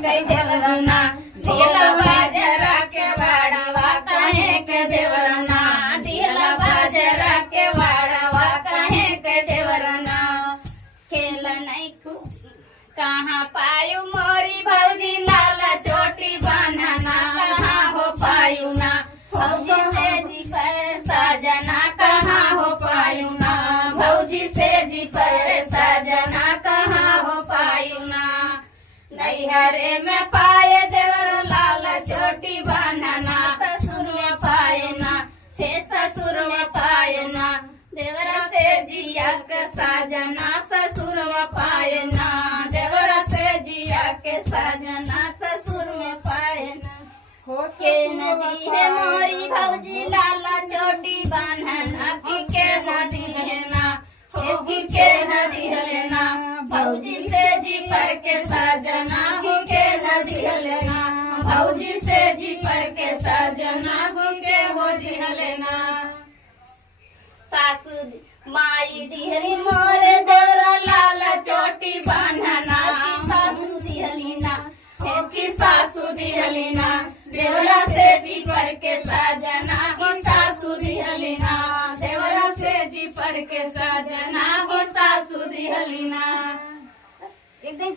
के देवरना दिला बाजरा के वाड़वा काहे के देवरना दिला बाजरा के वाड़वा काहे के देवरना खेल नहीं कहाँ पायु मोरी भौजी लाला चोटी बांधना कहाँ हो पायु ना भौजी से जी पर साजना कहाँ हो पायु ना भौजी से जी पर साजना कहाँ हो पायु ना नैहरे में पाए देवर लाला चोटी बांधना ससुर में पाए ना छे ससुर में पाए ना देवरा से जिया के साजना ससुर में पाए ना देवरा से जिया के साजना ससुर में पाए ना के नदी है मोरी भौजी लाला चोटी बांधना की के नदी है ना की के नदी है ना भौजी से जी पर के साजना की के नदी है ना भौजी से जी पर के साजना की के हो जी है ना सासू माई दिहली मोरे देवरा लाला चोटी बांधना सासू दिहली ना की सासू दिहली ना देवरा से जी पर के साजना की सासू दिहली ना देवरा से जी पर के साजना की सासू दिहली ना एकदम